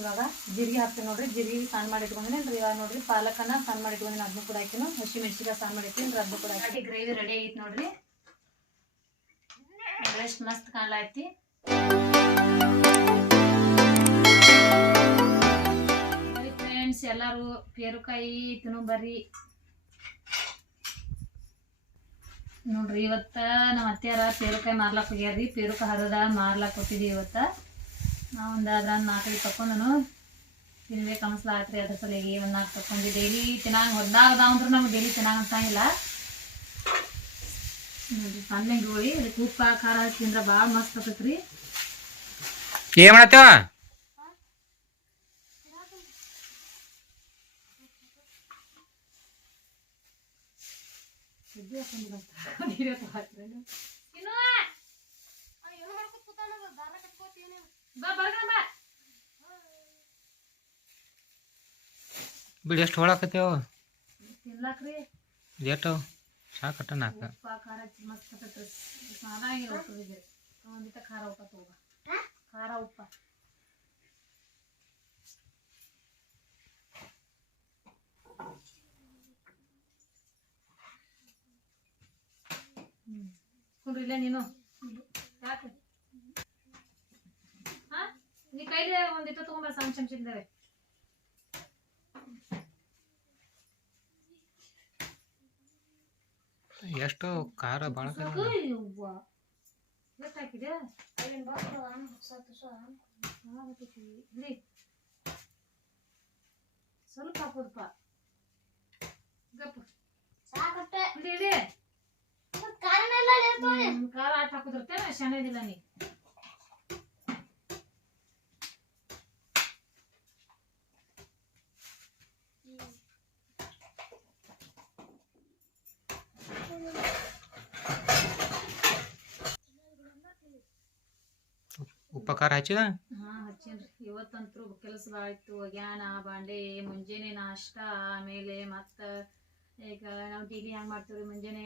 ಇವಾಗ ಜೀರಿಗೆ ಹಾಕ್ತೀನಿ ನೋಡ್ರಿ. ಜೀರಿಗೆ ಸಣ್ಣ ಮಾಡಿ ಇಟ್ಕೊಂಡಿನಿ ಇವಾಗ ನೋಡ್ರಿ ಪಾಲಕನ ಸಣ್ಣ ಮಾಡಿ ಇಟ್ಕೊಂಡಿನಿ ಅದನ್ನು ಕೂಡ ಹಾಕಿನ. ಹಸಿ ಮೆಣಸಿನ್ಕಾಯಿ ಸಣ್ಣ ಮಾಡಿ ಇಟ್ಟಿನಿ ಅದನ್ನು ಕೂಡ ಹಾಕಿ ಗ್ರೇವಿ ರೆಡಿ ಐತಿ ನೋಡ್ರಿ. ಎಷ್ಟು ಮಸ್ತ್ ಕಾಣ್ಲೈತಿ. ಫ್ರೆಂಡ್ಸ್ ಎಲ್ಲರೂ ಪೇರುಕಾಯಿ ತಿನ್ನು ಬರ್ರಿ. ನೋಡ್ರಿ, ಇವತ್ತ ನಮ್ಮ ಅತ್ಯಾರ ಪೇರುಕಾಯಿ ಮಾರ್ಲಾಕ್ ಹೋಗ್ಯಾರ್ರಿ. ಪೇರುಕಾಯಿ ಹರದ ಮಾರ್ಲಾಕ್ ಕೊಟ್ಟಿದ್ದೀವಿ ಇವತ್ತ. ಒಂದು ಅದ್ರ ನಾಲ್ಕೈದು ತಕ್ಕೊಂಡು ತಿನ್ಬೇಕು ಅನ್ಸ್ಲಾತ್ರಿ ಅದ್ರ ಸಲಿಗೆ ಒಂದು ನಾಲ್ಕು ತಕ್ಕೊಂಡು ಡೈಲಿ ಚೆನ್ನಾಗಿ ಹೊಡ್ದಾಗ ಅದಾವಂದ್ರೆ ನಮ್ಗೆ ಡೈಲಿ ಚೆನ್ನಾಗಿ ಅನ್ಸಂಗಿಲ್ಲ. ನೋಡ್ರಿ ಸಣ್ಣ ಗೋಳಿ ಅದಕ್ಕೆ ಉಪ್ಪ ಖಾರ ತಿಂದ್ರೆ ಭಾಳ ಮಸ್ತ್ ಆಗ್ತೈತ್ರಿ ಏನ್ ಮಾಡತ್ತೇವ? ಸುದ್ದಿ ಹಾಕೊಂಡು ಬರ್ತಾರೆ. ನೀರೇ ಬಿಡಿ ಎಷ್ಟು ಹೊಳಕತ್ತೇವ ತಿನ್ಲಾಕ್ರಿ? ಎಷ್ಟು ಸಾಕಟ್ಟ ಉಪ್ಪ ಖಾರ ಮಸ್ತ್ ಸಾಲಾಗಿ ಹೋಗ್ತದೆ ಒಂದಿತ್ತ ಖಾರ ಉಪ್ಪ ಖಾರ ಉಪ್ಪ. ಹ್ಮ್. ಕುಂಡ್ರಿ ಇಲ್ಲೇ ನೀನು ಯಾಕೆ ಹಾ ನೀ ಒಂದು ಒಂದಿತ್ತ ತಗೊಂಬ ಸಣ್ಣ ಚಮಚಿಂದವೆ ಎಷ್ಟು ಖಾರ ಭಾಳ ಇಲ್ಲಿ. ಸ್ವಲ್ಪ ಹಾಕೋದಪ್ಪ. ಗಪ್ಪ. ಹ್ಮ್, ಖಾರ ಆಟ ಹಾಕೋದಿರ್ತೇನೆ ಚೆನ್ನಾಗಿಲ್ಲ ನೀ. ಉಪ್ಪ ಖಾರ ಹಚ್ಚಿದ? ಹಾ, ಹಚ್ಚೇನ್ರಿ. ಇವತ್ತಂತೂ ಕೆಲಸ ಭಾಳ ಇತ್ತು ಬಾಂಡೆ, ಮುಂಜಾನೆ ನಾಷ್ಟ, ಆಮೇಲೆ ಮತ್ತ ಈಗ ನಾವು ಡೈಲಿ ಹೆಂಗ್ ಮಾಡ್ತೀವಿ ಮುಂಜಾನೆ?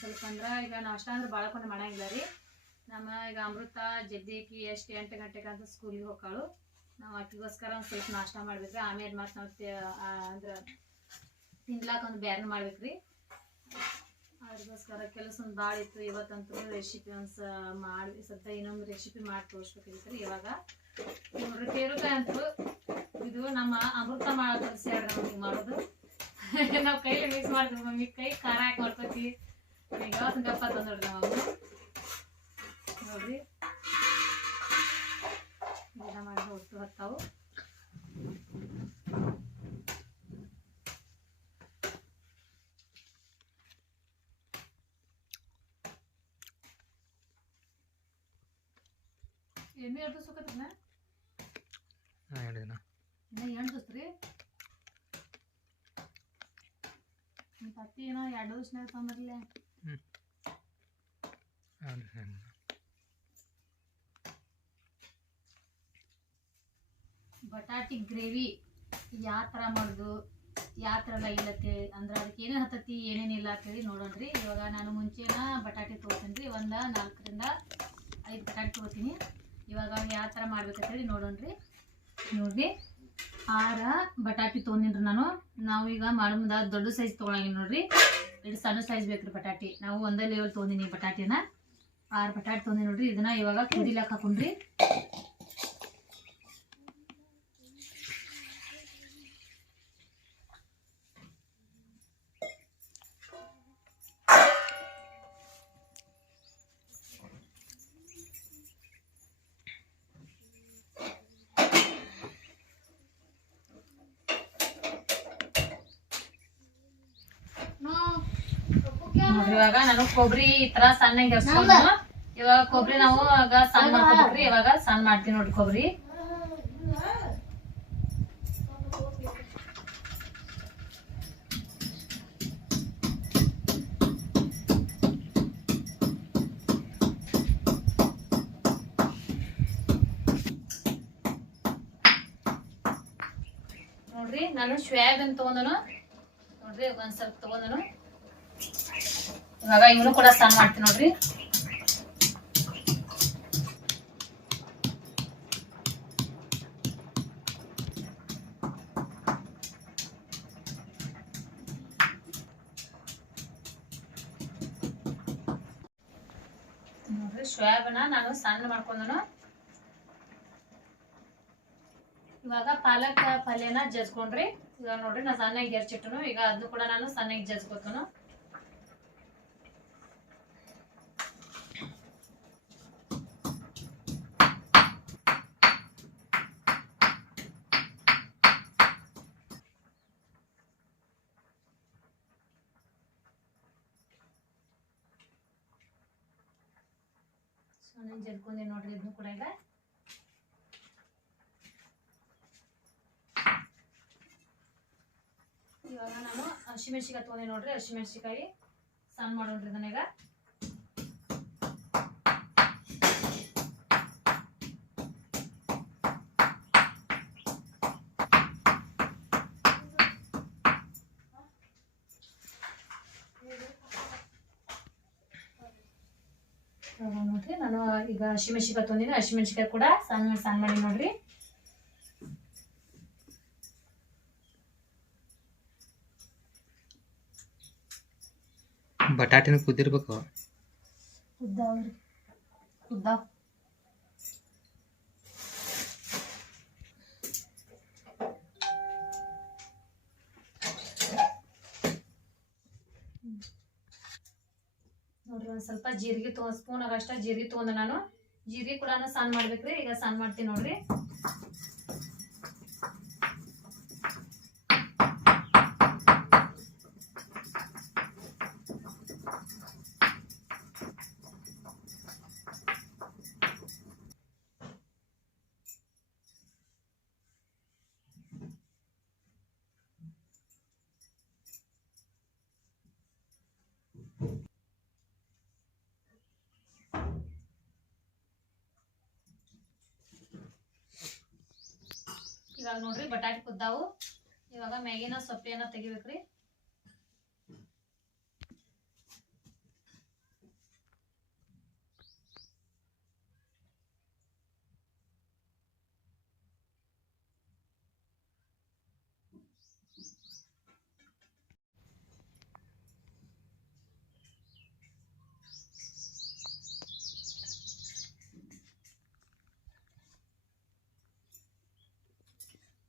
ಸ್ವಲ್ಪ ಅಂದ್ರ ಈಗ ನಾಷ್ಟ ಅಂದ್ರೆ ಭಾಳ ಕೊಂಡು ಮಾಡಂಗಿಲ್ಲ ರೀ. ನಮ್ಮ ಈಗ ಅಮೃತ ಜದ್ದಿಕಿ ಎಷ್ಟು ಎಂಟು ಗಂಟೆಗೆ ಅಂತ ಸ್ಕೂಲಿಗೆ ಹೋಗಾಳು ನಾವು ಆಕಿಗೋಸ್ಕರ ಒಂದು ಸ್ವಲ್ಪ ನಾಷ್ಟ ಮಾಡ್ಬೇಕ್ರಿ. ಆಮೇಲೆ ಮತ್ತೆ ನಾವು ಅಂದ್ರ ತಿನ್ಲಾಕ ಒಂದು ಬ್ಯಾರ್ನ್ ಮಾಡ್ಬೇಕ್ರಿ. ಅದಕ್ಕೋಸ್ಕರ ಕೆಲಸ ಒಂದು ಭಾಳ ಇತ್ತು ಇವತ್ತಂತೂ ರೆಸಿಪಿ ಒಂದು ಮಾಡಿ ಸದ್ಯ ಇನ್ನೊಂದು ರೆಸಿಪಿ ಮಾಡಿ ತೋರಿಸ್ಬೇಕಾಗಿತ್ತು ಇವಾಗ. ನೋಡ್ರಿ, ಪೇರುಕಾಯಿ ಅಂತೂ ಇದು ನಮ್ಮ ಅಮೃತ ಮಾಡೋ ಕಲಿಸಿ ನಮಗೆ ಮಾಡೋದು. ನಾವು ಕೈಲಿ ಮಿಕ್ಸ್ ಮಾಡ್ತೀವಿ ಮಮ್ಮಿ. ಕೈ ಖಾರ ಹಾಕಿ ಮಾಡ್ಕೋತೀವಿ. ಈಗ ಯಾವತ್ತು ಗಪ್ಪ ನಮ್ಮ ಅಮ್ಮ ನೋಡ್ರಿ. ಮಾಡಿ ಹೊತ್ತು ಹತ್ತಾವು. ಎಮ್ಮೆ ಎರಡು ಸುಖತ್ರನ ನಾ ಹೇಳಿದ ಇನ್ನ ಎಂಟು ದಿವಸ ರೀ? ನಿಮ್ಮ ಪಟ್ಟಿ ಏನೋ ಎರಡು ದಿವಸನಾಗ ತೊಗೊಂಬರ್ಲಿ ಬಟಾಟಿ ಗ್ರೇವಿ ಯಾವ ಥರ ಮಾಡೋದು ಯಾವ ಥರ ಎಲ್ಲ ಇಲ್ಲತ್ತೆ ಅಂದ್ರೆ ಅದಕ್ಕೆ ಏನೇನು ಹತ್ತತಿ ಏನೇನಿಲ್ಲ ಅಂತೇಳಿ ನೋಡೋಣ್ರಿ ಇವಾಗ ನಾನು ಮುಂಚೆನ ಬಟಾಟಿ ತೊಗೋತೀನಿ ರೀ. ಒಂದು ನಾಲ್ಕರಿಂದ ಐದು ಬಟಾಟಿ ತೊಗೋತೀನಿ. ಇವಾಗ ಯಾವ ಥರ ಮಾಡ್ಬೇಕಂತೇಳಿ ನೋಡೋಣ್ರಿ. ನೋಡ್ರಿ ಆರ ಬಟಾಟಿ ತೊಗೊಂಡಿನ್ರಿ ನಾನು. ನಾವು ಈಗ ಮಾಡೋ ಮುಂದೆ ದೊಡ್ಡ ಸೈಜ್ ತೊಗೊಳಂಗಿ ನೋಡ್ರಿ. ಇದು ಸಣ್ಣ ಸೈಜ್ ಬೇಕ್ರಿ ಬಟಾಟಿ. ನಾವು ಒಂದೇ ಲೆವೆಲ್ ತೊಗೊಂಡಿನಿ ಬಟಾಟಿನ. ಆರು ಬಟಾಟಿ ತೊಗೊಂಡಿ ನೋಡ್ರಿ. ಇದನ್ನ ಇವಾಗ ಕುದಿಲಾಕ ಹಾಕೊಂಡ್ರಿ. ನೋಡ್ರಿ ಇವಾಗ ನಾನು ಕೊಬ್ಬರಿ ಈ ತರ ಸಣ್ಣ ಹೆರ್ಸ್ಕೊಂಡು ಇವಾಗ ಕೊಬ್ಬರಿ ನಾವು ಆಗ ಸಣ್ಣ ಮಾಡ್ಕೊಬೇಕ್ರಿ ಇವಾಗ ಸಣ್ಣ ಮಾಡ್ತೀವಿ ನೋಡ್ರಿ ಕೊಬ್ಬರಿ ನೋಡ್ರಿ ನಾನು ಶ್ವ್ಯಾಬ್ ತಗೊಂಡನು. ನೋಡ್ರಿ ಒಂದ್ ಸ್ವಲ್ಪ ತಗೊಂಡನು. ಇವಾಗ ಇವನು ಕೂಡ ಸ್ನಾನ ಮಾಡ್ತೀನಿ ನೋಡ್ರಿ ನೋಡ್ರಿ ಸೋಯಾಬನ ನಾನು ಸಣ್ಣ ಮಾಡ್ಕೊಂಡನು ಇವಾಗ ಪಾಲಕ್ ಪಲ್ಯನ ಜಜ್ಕೊಂಡ್ರಿ ಇವಾಗ ನೋಡ್ರಿ ನಾ ಸಣ್ಣಗೆ ಜರ್ಚಿಟ್ಟನು ಈಗ ಅದನ್ನು ಕೂಡ ನಾನು ಸಣ್ಣಗೆ ಜಜ್ಕೋತನು ಸಣ್ಣಗೆ ಜರ್ಕೊಂಡೆ ನೋಡ್ರಿ ಇದನ್ನು ಕೂಡ ಈಗ. ಇವಾಗ ನಾನು ಹಸಿಮೆಣ್ಸಿಕಾಯಿ ತೊಗೊಂಡೆ ನೋಡ್ರಿ ಹಸಿಮೆಣ್ಸಿಕಾಯಿ ಸಣ್ಣ ಮಾಡೋಣ್ರಿ ಇದನ್ನೀಗ ಇವಾಗ ನೋಡ್ರಿ ನಾನು ಈಗ ಹಸಿಮೆಣ್ಸಿಕಾಯಿ ತಂದಿನಿ ಹಸಿಮೆಣ್ಸಿಕಾಯಿ ಕೂಡ ಸಣ್ಣ ಸಣ್ಣ ಮಾಡಿ ನೋಡ್ರಿ. ಬಟಾಟಿನ ಕುದ್ದಿರ್ಬೇಕು. ಕುದ್ದಾವ್ರಿ. ಉದ್ದಾವ್ ನೋಡ್ರಿ ಒಂದ್ ಸ್ವಲ್ಪ ಜೀರಿಗೆ ತೊಗೊಂಡ್ ಸ್ಪೂನ್ ಆಗಷ್ಟ ಜೀರಿಗೆ ತೊಗೊಂಡೆ ನಾನು. ಜೀರಿಗೆ ಕೂಡ ಸಣ್ಣ ಮಾಡ್ಬೇಕ್ರಿ. ಈಗ ಸಣ್ಣ ಮಾಡ್ತೀನಿ ನೋಡ್ರಿ. ಇವಾಗ ನೋಡ್ರಿ ಬಟಾಟಿ ಕುದ್ದಾವು. ಇವಾಗ ಮ್ಯಾಗಿನ ಸೊಪ್ಪೆಯನ್ನ ತೆಗಿಬೇಕ್ರಿ.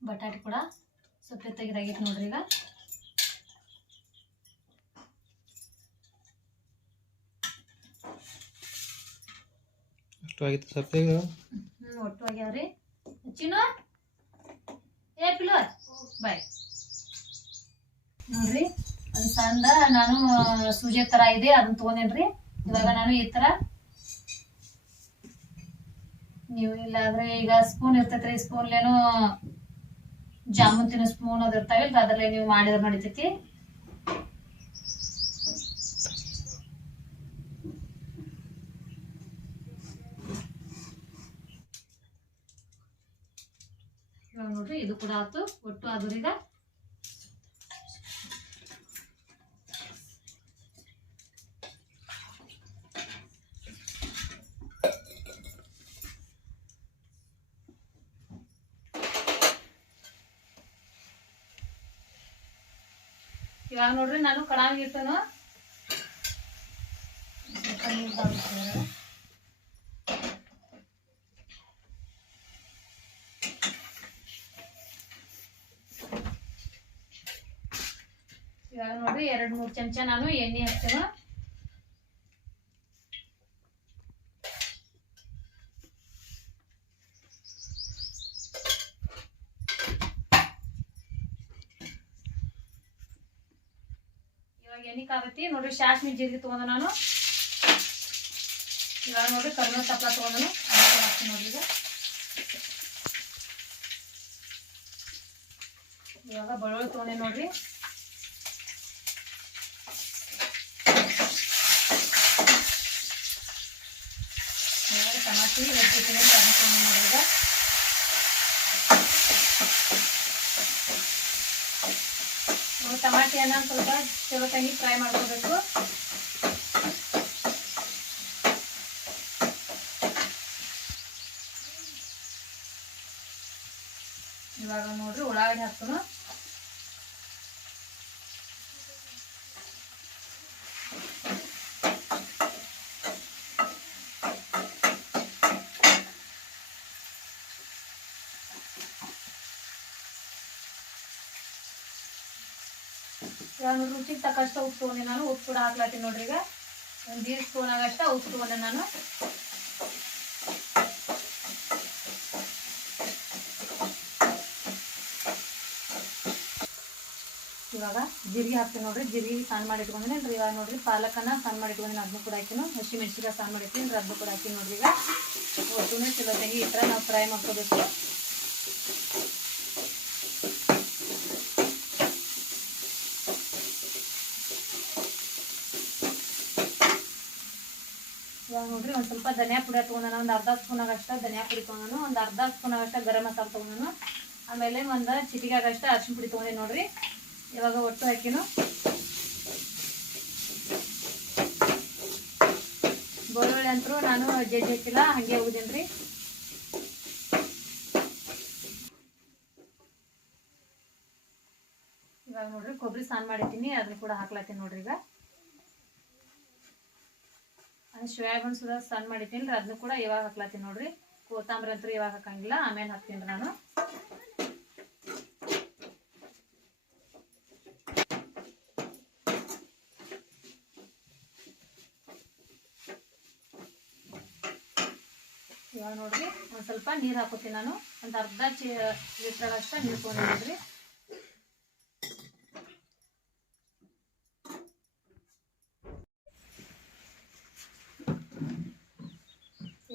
ಬಟಾಟೆ ಕೂಡ ಸ್ವಲ್ಪ ತೆಗೆದಾಗೈತೆ ನೋಡ್ರಿ ಈಗ. ಒಟ್ಟು ಆಗ್ಯಾವ್ರಿ ಚಿನ್ನು? ಏ ಪಿಲ್ಲರ್. ಬಾಯ್ ನೋಡ್ರಿ ಅದು ಸಂದ ನಾನು ಸೂಜೆ ತರ ಇದೆ ಅದನ್ನ ತಗೊಂಡೇನ್ರಿ. ಇವಾಗ ನಾನು ಈ ತರ. ನೀವು ಇಲ್ಲಾಂದ್ರೆ ಈಗ ಸ್ಪೂನ್ ಇರ್ತೈತ್ರಿ ಸ್ಪೂನ್ಲೇನು ಜಾಮೂನ್ ತಿನ್ನೋ ಸ್ಪೂನ್ ಅದು ಇರ್ತಾವಿಲ್ಲ ಅದ್ರಲ್ಲಿ ನೀವು ಮಾಡಿದ್ರೆ ನಡಿತೈತಿ ನೋಡ್ರಿ ಇದು ಕೂಡ ಆತು. ಒಟ್ಟು ಅದ್ರೀಗ ಇವಾಗ ನೋಡ್ರಿ ನಾನು ಕಡಾವಿಗೆ ಇಟ್ಟನು. ಇವಾಗ ನೋಡ್ರಿ ಎರಡ್ ಮೂರ್ ಚಮಚ ನಾನು ಎಣ್ಣೆ ಹಾಕ್ತೇನೆ. ಎಣ್ಣೆ ಕಾಗತ್ತಿ ನೋಡ್ರಿ ಶಾಸ್ಮಿ ಜೀರಿಗೆ ತಗೊಂಡ ನಾನು. ಇವಾಗ ನೋಡ್ರಿ ಕರ್ಬೇವು ತಪ್ಪಲ ಅದನ್ನ ಹಾಕ್ತೀನಿ ನೋಡ್ರಿ ಈಗ. ಇವಾಗ ಬೆಳ್ಳುಳ್ಳಿ ತೊಗೊಂಡೆ ನೋಡ್ರಿ. ಟಮಾಟಿ ಅದನ್ನ ತೊಗೊಂಡೆ ನೋಡ್ರಿ ಈಗ. ಟಮಾಟಿಯನ್ನ ಸ್ವಲ್ಪ ಚಲೋತಾಗಿ ಫ್ರೈ ಮಾಡ್ಕೋಬೇಕು. ಇವಾಗ ನೋಡ್ರಿ ಉಳ್ಳಾಗಡ್ಡಿ ಹಾಕ್ತನು. ಇವಾಗ ರುಚಿಗೆ ತಕ್ಕಷ್ಟು ಉಪ್ಪು ತೊಗೊಂಡೆ ನಾನು ಉಪ್ಪು ಕೂಡ ಹಾಕ್ಲತ್ತೀನಿ ನೋಡ್ರಿ ಈಗ. ಒಂದು ದೀಡ್ ಸ್ಪೂನ್ ಆಗಷ್ಟ ಉಪ್ಪು ತೊಗೊಂಡೆ ನಾನು ಇವಾಗ ಜೀರಿಗೆ ಹಾಕ್ತೀನಿ ನೋಡ್ರಿ. ಜೀರಿಗೆ ಸಣ್ಣ ಮಾಡಿ ಇಟ್ಕೊಂಡಿನಿ ಇವಾಗ ನೋಡ್ರಿ ಪಾಲಕನ್ನ ಸಣ್ಣ ಮಾಡಿ ಇಟ್ಕೊಂಡಿನಿ ಅದನ್ನು ಕೂಡ ಹಾಕಿನ ಹಸಿ ಮೆಣಸಿಗೆ ಸಣ್ಣ ಮಾಡಿ ಇಟ್ಟಿನಿ ಅದನ್ನು ಕೂಡ ಹಾಕಿ ನೋಡ್ರಿ ಈಗ. ಒಟ್ಟು ಚಲೋ ತೆಗಿ ಈ ಥರ ನಾವು ಫ್ರೈ ಮಾಡ್ಕೋಬೇಕು. ಇವಾಗ ನೋಡ್ರಿ ಒಂದು ಸ್ವಲ್ಪ ಧನಿಯಾ ಪುಡಿ ತೊಗೊಂಡು ಒಂದು ಅರ್ಧ ಸ್ಪೂನ್ ಆಗಷ್ಟ ಧನಿಯಾ ಪುಡಿ ತೊಗೊಂಡು ಒಂದು ಅರ್ಧ ಸ್ಪೂನ್ ಆಗಷ್ಟ ಗರಂ ಮಸಾಲ ತೊಗೊಂಡು ಆಮೇಲೆ ಒಂದು ಚಿಟಿಗೆ ಆಗಷ್ಟ ಅರ್ಶಿನ ಪುಡಿ ತೊಗೊಂಡೆ ನೋಡ್ರಿ, ಇವಾಗ ಒಟ್ಟು ಹಾಕಿನು. ಬೆಳ್ಳುಳ್ಳಿ ಅಂತೂ ನಾನು ಜಜ್ಜಿ ಹಾಕಿಲ್ಲ, ಹಾಗೆ ಹೋಗಿದ್ದೀನಿ ರೀ ಇವಾಗ ನೋಡ್ರಿ ಕೊಬ್ಬರಿ ಸಾನ್ ಮಾಡಿದ್ದೀನಿ, ಅದನ್ನ ಕೂಡ ಹಾಕ್ಲತ್ತೀನಿ ನೋಡ್ರಿ ಈಗ. ಸೋಯಾಬೀನ್ ಸುದ ಸಣ್ಣ ಮಾಡಿತೀನಿ ಅದನ್ನು ಕೂಡ ಇವಾಗ ಹಾಕ್ಲತ್ತೀನಿ ನೋಡ್ರಿ. ಕೊತ್ತಂಬರಿ ಅಂತೂ ಇವಾಗ ಹಾಕಂಗಿಲ್ಲ, ಆಮೇಲೆ ಹಾಕ್ತೀನಿ ನಾನು. ಇವಾಗ ನೋಡ್ರಿ ಒಂದ್ ಸ್ವಲ್ಪ ನೀರು ಹಾಕೋತೀನಿ ನಾನು, ಒಂದ್ ಅರ್ಧ ಚಿ ಲೀಟ್ರ್ ಅಷ್ಟ ನೀರು ತೊಗೊಂಡು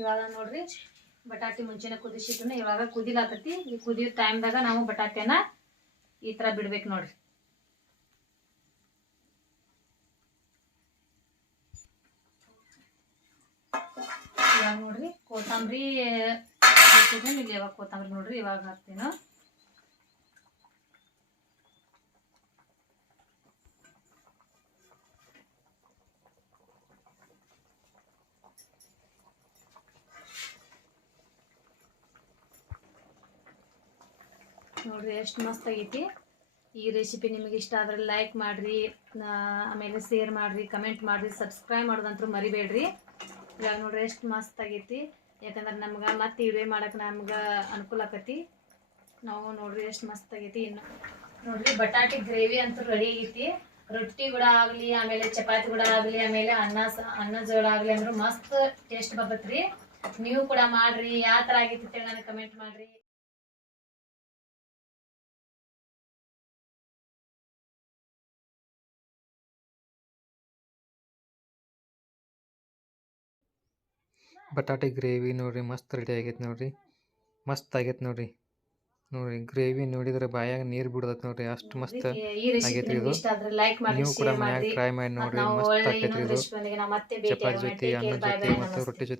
ಇವಾಗ ನೋಡ್ರಿ, ಬಟಾಟಿ ಮುಂಚೆನೆ ಕುದಿಸಿಟ್ಟು ಇವಾಗ ಕುದಿಲಾತತಿ. ಈ ಕುದಿಯೋ ಟೈಮ್ದಾಗ ನಾವು ಬಟಾಟೆನ ಈ ತರ ಬಿಡ್ಬೇಕು ನೋಡ್ರಿ. ಇವಾಗ ನೋಡ್ರಿ, ಕೊತ್ತಂಬರಿ ಇಲ್ಲಿ ಯಾವಾಗ ಕೊತ್ತಂಬರಿ ನೋಡ್ರಿ, ಇವಾಗ ಹಾಕ್ತೀನಿ. ನೋಡ್ರಿ ಎಷ್ಟು ಮಸ್ತ್ ಆಗೈತಿ. ಈ ರೆಸಿಪಿ ನಿಮಗೆ ಇಷ್ಟ ಆದರೆ ಲೈಕ್ ಮಾಡಿರಿ ಆಮೇಲೆ ಶೇರ್ ಮಾಡಿರಿ ಕಮೆಂಟ್ ಮಾಡಿರಿ ಸಬ್ಸ್ಕ್ರೈಬ್ ಮಾಡೋದಂತೂ ಮರಿಬೇಡ್ರಿ. ಇವಾಗ ನೋಡ್ರಿ ಎಷ್ಟು ಮಸ್ತ್ ಆಗೈತಿ. ಯಾಕಂದ್ರೆ ನಮ್ಗೆ ಮತ್ತೆ ಇವೇ ಮಾಡಕ್ಕೆ ನಮ್ಗೆ ಅನುಕೂಲ ಆಕತಿ. ನಾವು ನೋಡ್ರಿ ಎಷ್ಟು ಮಸ್ತ್ ಆಗೈತಿ ಇನ್ನು. ನೋಡ್ರಿ ಬಟಾಟಿ ಗ್ರೇವಿ ಅಂತೂ ರೆಡಿ ಆಗೈತಿ. ರೊಟ್ಟಿ ಕೂಡ ಆಗಲಿ, ಆಮೇಲೆ ಚಪಾತಿ ಕೂಡ ಆಗಲಿ, ಆಮೇಲೆ ಅನ್ನ ಅನ್ನ ಜೋಳ ಆಗಲಿ ಅಂದ್ರೆ ಮಸ್ತ್ ಟೇಸ್ಟ್ ಬರ್ತೈತ್ರಿ. ನೀವು ಕೂಡ ಮಾಡ್ರಿ, ಯಾವ ಥರ ಆಗೈತಿ ಕಮೆಂಟ್ ಮಾಡ್ರಿ. ಬಟಾಟೆ ಗ್ರೇವಿ ನೋಡ್ರಿ ಮಸ್ತ್ ರೆಡಿ ಆಗೈತೆ ನೋಡ್ರಿ. ಮಸ್ತ್ ಆಗೈತೆ ನೋಡ್ರಿ. ನೋಡ್ರಿ ಗ್ರೇವಿ ನೋಡಿದ್ರೆ ಬಾಯಾಗ ನೀರು ಬಿಡ್ತೈತೆ ನೋಡ್ರಿ ಅಷ್ಟು ಮಸ್ತ್ ಆಗೈತ್ರಿ ಇದು. ನೀವು ಕೂಡ ಮನ್ಯಾಗ ಟ್ರೈ ಮಾಡಿ ನೋಡ್ರಿ ಮಸ್ತ್ ಆಗೈತ್ರಿ ಇದು. ಚಪಾತಿ ಜೊತೆ ಅನ್ನ ಜೊತೆ. ಮತ್ತು ರೊಟ್ಟಿ ಜೊತೆ.